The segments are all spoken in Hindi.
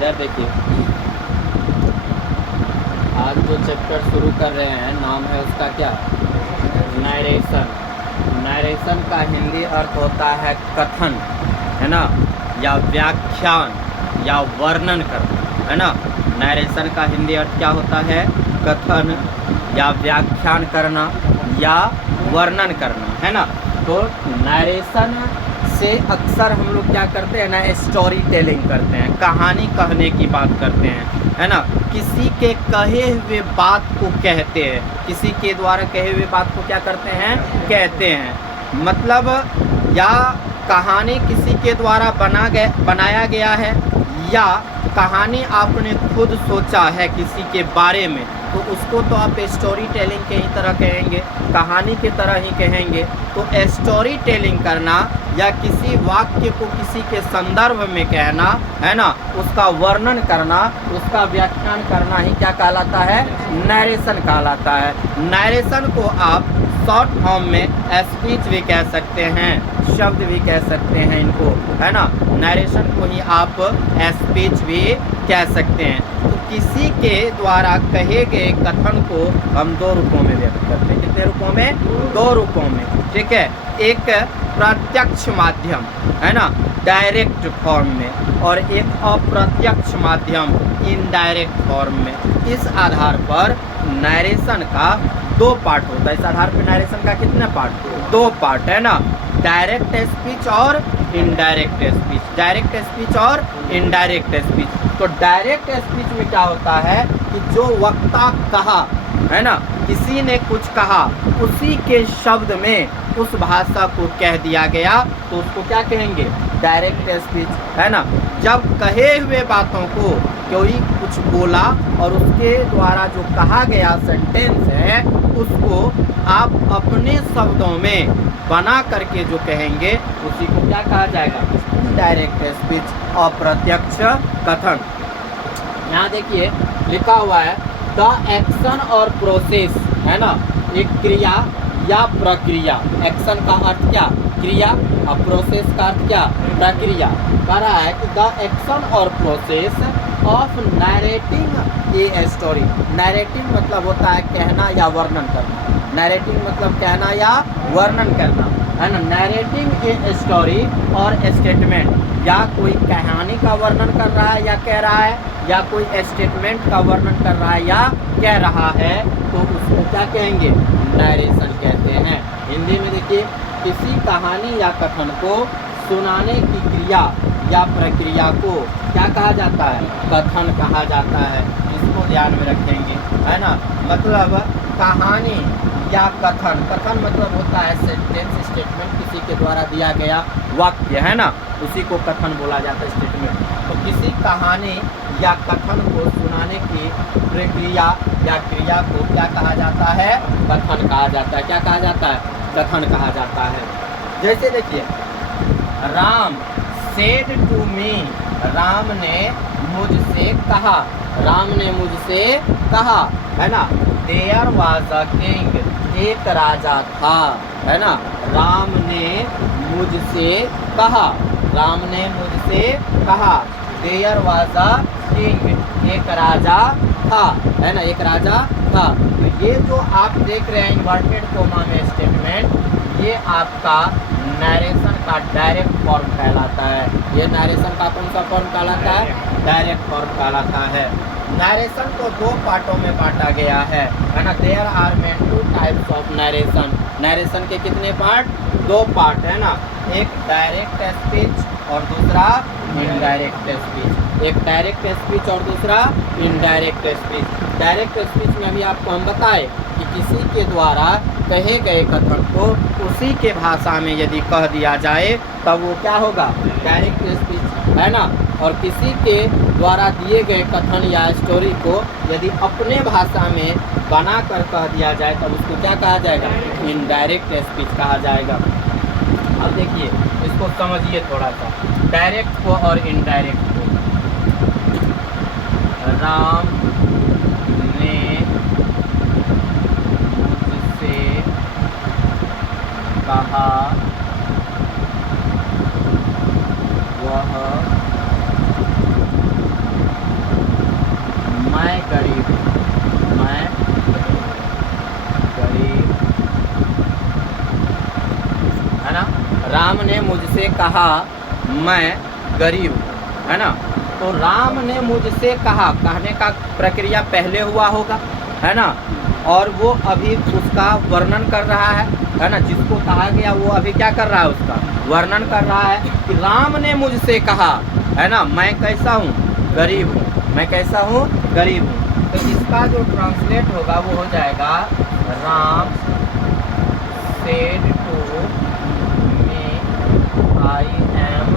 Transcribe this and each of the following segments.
इधर देखिए, आज जो चैप्टर शुरू कर रहे हैं नाम है उसका क्या, नरेशन। नरेशन का हिंदी अर्थ होता है कथन, है ना, या व्याख्यान या वर्णन करना, है ना। नरेशन का हिंदी अर्थ क्या होता है, कथन या व्याख्यान करना या वर्णन करना, है ना। तो नरेशन से अक्सर हम लोग क्या करते हैं ना, स्टोरी टेलिंग करते हैं, कहानी कहने की बात करते हैं, है ना। किसी के कहे हुए बात को कहते हैं, किसी के द्वारा कहे हुए बात को क्या करते हैं, कहते हैं। मतलब या कहानी किसी के द्वारा बनाया गया है, या कहानी आपने खुद सोचा है किसी के बारे में, तो उसको तो आप स्टोरी टेलिंग के ही तरह कहेंगे, कहानी की तरह ही कहेंगे। तो स्टोरी टेलिंग करना या किसी वाक्य को किसी के संदर्भ में कहना, है ना, उसका वर्णन करना, उसका व्याख्यान करना ही क्या कहलाता है, नरेशन कहलाता है। नरेशन को आप शॉर्ट फॉर्म में स्पीच भी कह सकते हैं, शब्द भी कह सकते हैं इनको, है ना। नरेशन को ही आप स्पीच भी कह सकते हैं। तो किसी के द्वारा कहे गए कथन को हम दो रूपों में व्यक्त करते हैं। कितने रूपों में, दो रूपों में, ठीक है। एक प्रत्यक्ष माध्यम, है ना, डायरेक्ट फॉर्म में, और एक अप्रत्यक्ष माध्यम, इनडायरेक्ट फॉर्म में। इस आधार पर नरेशन का दो पार्ट होता है। इस आधार पर नरेशन का कितने पार्ट, दो पार्ट, है ना, डायरेक्ट स्पीच और इनडायरेक्ट स्पीच, डायरेक्ट स्पीच और इनडायरेक्ट स्पीच। तो डायरेक्ट स्पीच में क्या होता है कि जो वक्ता कहा, है ना, किसी ने कुछ कहा, उसी के शब्द में उस भाषा को कह दिया गया, तो उसको क्या कहेंगे, डायरेक्ट स्पीच, है ना। जब कहे हुए बातों को कोई कुछ बोला और उसके द्वारा जो कहा गया सेंटेंस है, उसको आप अपने शब्दों में बना करके जो कहेंगे, उसी को क्या कहा जाएगा, डायरेक्ट स्पीच, अप्रत्यक्ष कथन। यहाँ देखिए लिखा हुआ है द एक्शन और प्रोसेस, है ना, एक क्रिया या प्रक्रिया। एक्शन का अर्थ क्या, क्रिया, और प्रोसेस का अर्थ क्या, प्रक्रिया। कह रहा है कि द एक्शन और process of narrating a story. Narrating मतलब होता है कहना या वर्णन करना, नरेटिंग मतलब कहना या वर्णन करना, है ना। नरेटिंग ए स्टोरी और स्टेटमेंट, या कोई कहानी का वर्णन कर रहा है या कह रहा है, या कोई स्टेटमेंट का वर्णन कर रहा है या कह रहा है, तो उसको क्या कहेंगे, नरेशन कहते हैं। हिंदी में देखिए, किसी कहानी या कथन को सुनाने की क्रिया या प्रक्रिया को क्या कहा जाता है, कथन कहा जाता है। इसको ध्यान में रखेंगे, है ना। मतलब कहानी या कथन, कथन मतलब होता है सेंटेंस, स्टेटमेंट, किसी के द्वारा दिया गया वाक्य, है ना, उसी को कथन बोला जाता है, स्टेटमेंट। तो किसी कहानी या कथन को सुनाने की प्रक्रिया या क्रिया को क्या कहा जाता है, कथन कहा जाता है। क्या कहा जाता है, कथन कहा जाता है। जैसे देखिए, Ram said to me, Ram ने मुझसे कहा, राम ने मुझसे कहा, है ना। देयर वाज अ किंग, एक राजा था, है ना। राम ने मुझसे कहा, राम ने मुझसे कहा। देयर वाज अ किंग, एक राजा था, है ना, एक राजा था। तो ये जो आप देख रहे हैं इन्वर्टेड कोमा में स्टेटमेंट, ये आपका नरेशन का डायरेक्ट फॉर्म कहलाता है। ये नरेशन का कौन सा फॉर्म कहलाता है, डायरेक्ट फॉर्म कहलाता है। नरेशन को दो पार्टों में बांटा गया है ना। There are main two types of narration. Narration के कितने पार्ट, दो पार्ट, है ना। एक डायरेक्ट स्पीच और दूसरा इनडायरेक्ट स्पीच। एक डायरेक्ट स्पीच और दूसरा इनडायरेक्ट स्पीच। डायरेक्ट स्पीच में अभी आपको हम बताए कि किसी के द्वारा कहे गए कथन को उसी के भाषा में यदि कह दिया जाए तब वो क्या होगा, डायरेक्ट स्पीच, है ना। और किसी के द्वारा दिए गए कथन या स्टोरी को यदि अपने भाषा में बना कर कह दिया जाए तब उसको क्या कहा जाएगा, इनडायरेक्ट स्पीच कहा जाएगा। अब देखिए इसको समझिए थोड़ा सा, डायरेक्ट को और इनडायरेक्ट को। राम ने मुझसे कहा, वह राम ने मुझसे कहा मैं गरीब हूँ, है ना। तो राम ने मुझसे कहा, कहने का प्रक्रिया पहले हुआ होगा, है ना, और वो अभी उसका वर्णन कर रहा है ना। जिसको कहा गया वो अभी क्या कर रहा है, उसका वर्णन कर रहा है कि राम ने मुझसे कहा, है ना, मैं कैसा हूँ, गरीब हूँ, मैं कैसा हूँ, गरीब हूँ। तो इसका जो ट्रांसलेट होगा वो हो जाएगा Ram said to me I am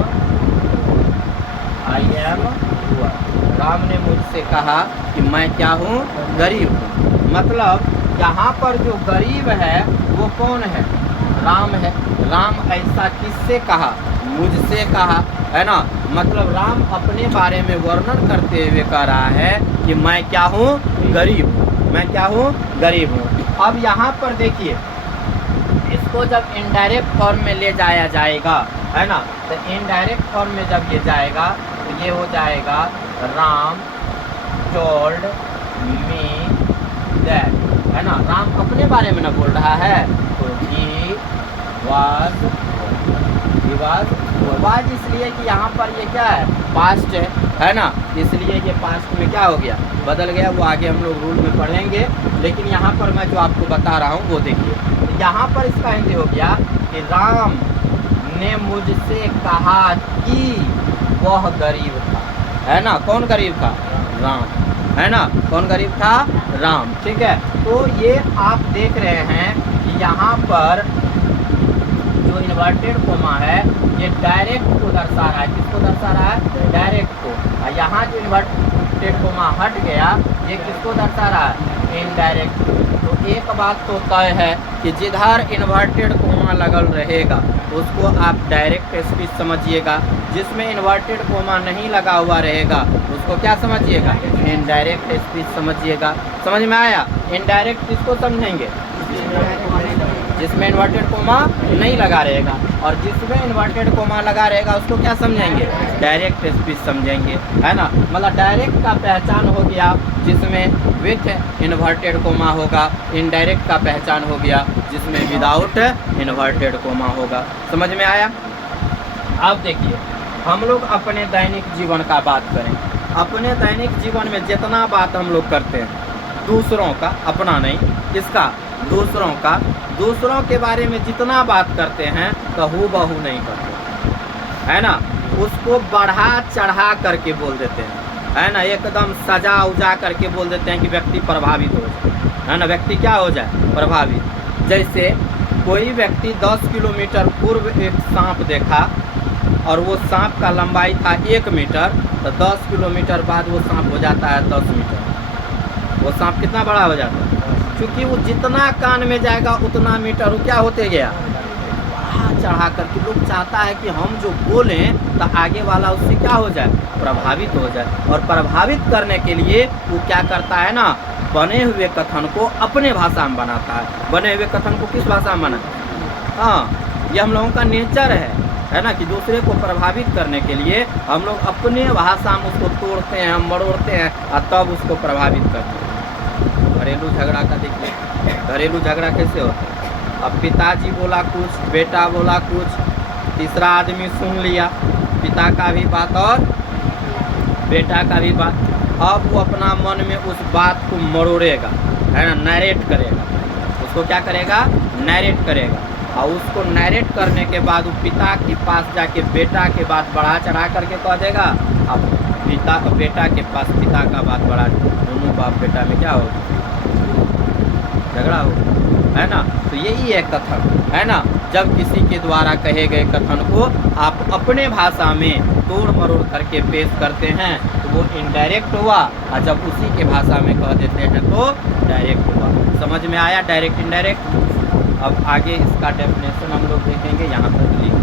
poor. Ram ने मुझसे कहा कि मैं क्या हूँ, गरीब हूँ। मतलब यहाँ पर जो गरीब है वो कौन है, राम है। राम ऐसा किससे कहा, मुझसे कहा, है ना। मतलब राम अपने बारे में वर्णन करते हुए कह रहा है कि मैं क्या हूँ, गरीब हूँ, मैं क्या हूँ, गरीब हूँ। अब यहाँ पर देखिए, इसको जब इनडायरेक्ट फॉर्म में ले जाया जाएगा, है ना, तो इनडायरेक्ट फॉर्म में जब ये जाएगा तो ये हो जाएगा राम टोल्ड मी दैट, है ना। राम अपने बारे में ना बोल रहा है, तो ही वाज इसलिए कि यहाँ पर ये क्या है, पास्ट है ना, इसलिए ये पास्ट में क्या हो गया, बदल गया। वो आगे हम लोग रूल में पढ़ेंगे, लेकिन यहाँ पर मैं जो आपको बता रहा हूँ वो देखिए। तो यहाँ पर इसका हिंदी हो गया कि राम ने मुझसे कहा कि वह गरीब था, है ना। कौन गरीब था, राम, है ना। कौन गरीब था, राम, ठीक है। तो ये आप देख रहे हैं कि यहाँ पर जो इन्वर्टेड कोमा है ये डायरेक्ट को दर्शा रहा है। किसको दर्शा रहा है, डायरेक्ट को। और यहाँ जो इन्वर्टेड कोमा हट गया ये किसको दर्शा रहा है, इनडायरेक्ट। तो एक बात तो तय है कि जिधर इन्वर्टेड कोमा लगल रहेगा उसको आप डायरेक्ट स्पीच समझिएगा, जिसमें इन्वर्टेड कोमा नहीं लगा हुआ रहेगा उसको क्या समझिएगा, इनडायरेक्ट स्पीच समझिएगा। समझ में आया। इनडायरेक्ट किसको समझेंगे, जिसमें इन्वर्टेड कोमा नहीं लगा रहेगा, और जिसमें इन्वर्टेड कोमा लगा रहेगा उसको क्या समझेंगे, डायरेक्ट स्पीच समझेंगे, है ना। मतलब डायरेक्ट का पहचान हो गया जिसमें विथ इन्वर्टेड कोमा होगा, इनडायरेक्ट का पहचान हो गया जिसमें विदाउट इन्वर्टेड कोमा होगा। समझ में आया। अब देखिए, हम लोग अपने दैनिक जीवन का बात करें। अपने दैनिक जीवन में जितना बात हम लोग करते हैं दूसरों का, अपना नहीं, किसका, दूसरों का, दूसरों के बारे में जितना बात करते हैं तो हूबहू नहीं करते, है ना। उसको बढ़ा चढ़ा करके बोल देते हैं, है ना। एकदम सजा उजा करके बोल देते हैं कि व्यक्ति प्रभावित हो जाए, है ना। व्यक्ति क्या हो जाए, प्रभावित। जैसे कोई व्यक्ति 10 किलोमीटर पूर्व एक सांप देखा और वो सांप का लंबाई था 1 मीटर, तो 10 किलोमीटर बाद वो सांप हो जाता है 10 मीटर। वो सांप कितना बड़ा हो जाता है, क्योंकि वो जितना कान में जाएगा उतना मीटर वो क्या होते गया, बढ़ा चढ़ा करके। लोग चाहता है कि हम जो बोलें तो आगे वाला उससे क्या हो जाए, प्रभावित हो जाए। और प्रभावित करने के लिए वो क्या करता है ना, बने हुए कथन को अपने भाषा में बनाता है। बने हुए कथन को किस भाषा में बनाता है, हाँ, ये हम लोगों का नेचर है ना, कि दूसरे को प्रभावित करने के लिए हम लोग अपने भाषा में उसको तोड़ते हैं, मरोड़ते हैं और तब उसको प्रभावित करते हैं। घरेलू झगड़ा का देखिए, घरेलू झगड़ा कैसे होता है। अब पिताजी बोला कुछ, बेटा बोला कुछ, तीसरा आदमी सुन लिया, पिता का भी बात और बेटा का भी बात। अब वो अपना मन में उस बात को मरोड़ेगा, है ना, नैरेट करेगा। उसको क्या करेगा, नैरेट करेगा। और उसको नैरेट करने के बाद वो पिता के पास जाके बेटा के बात बढ़ा चढ़ा करके कह देगा। अब पिता बेटा के पास पिता का बात बढ़ा, दोनों बाप बेटा में क्या होगा, झगड़ा हो, है ना। तो यही है कथन, है ना। जब किसी के द्वारा कहे गए कथन को आप अपने भाषा में तोड़ मरोड़ करके पेश करते हैं तो वो इनडायरेक्ट हुआ, और जब उसी के भाषा में कह देते हैं तो डायरेक्ट हुआ। समझ में आया, डायरेक्ट इनडायरेक्ट। अब आगे इसका डेफिनेशन हम लोग देखेंगे, यहाँ पर लिख